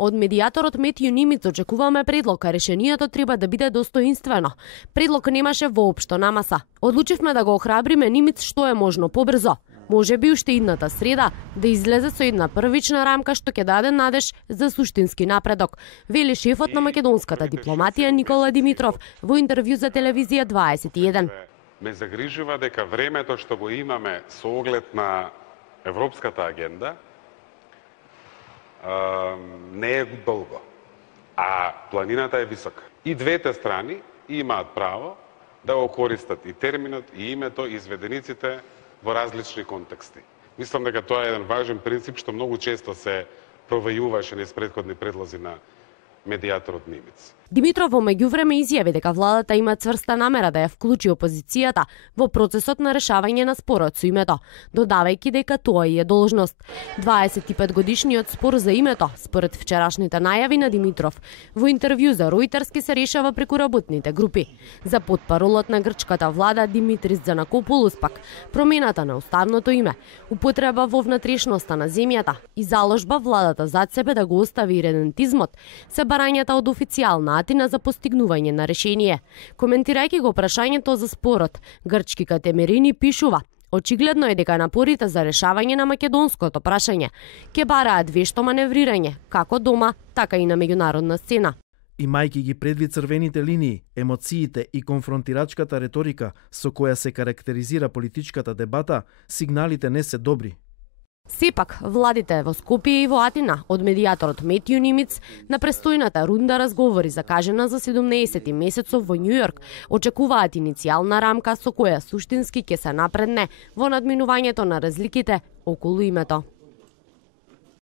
Од медијаторот Метју Нимиц очекуваме предлог, а решението треба да биде достоинствено. Предлог немаше воопшто на маса. Одлучивме да го охрабриме Нимиц што е можно побрзо. Може би уште идната среда да излезе со една првична рамка што ќе даде надеж за суштински напредок, вели шефот на македонската дипломатија Никола Димитров во интервју за телевизија 21. Ме загрижува дека времето што го имаме со оглед на европската агенда не е долго, а планината е висока. И двете страни имаат право да го користат и терминот, и името, и изведениците во различни контексти. Мислам дека тоа е еден важен принцип што многу често се провајуваше низ претходни предлози на медијаторот Нимиц. Димитров во меѓувреме изјави дека владата има цврста намера да ја вклучи опозицијата во процесот на решавање на спорот со името, додавајќи дека тоа е должност. 25-годишниот спор за името, според вчерашните најави на Димитров, во интервју за Reuters се решава преку работните групи. За потпаролот на грчката влада Димитрис Занакопулос пак, промената на уставното име, употреба во внатрешноста на земјата и заложба владата зад себе да го остави иредентизмот, се барањата од официјална Атина за постигнување на решение. Коментирајќи го прашањето за спорот, грчки Катемерини пишува: очигледно е дека напорите за решавање на македонското прашање ќе бараат вешто маневрирање, како дома, така и на меѓународна сцена. Имајќи ги предвид црвените линии, емоциите и конфронтирачката реторика со која се карактеризира политичката дебата, сигналите не се добри. Сепак, владите во Скопје и во Атина од медијаторот Метју Нимиц на престојната рунда разговори закажена за 17 месецов во Њујорк очекуваат иницијална рамка со која суштински ќе се напредне во надминувањето на разликите околу името.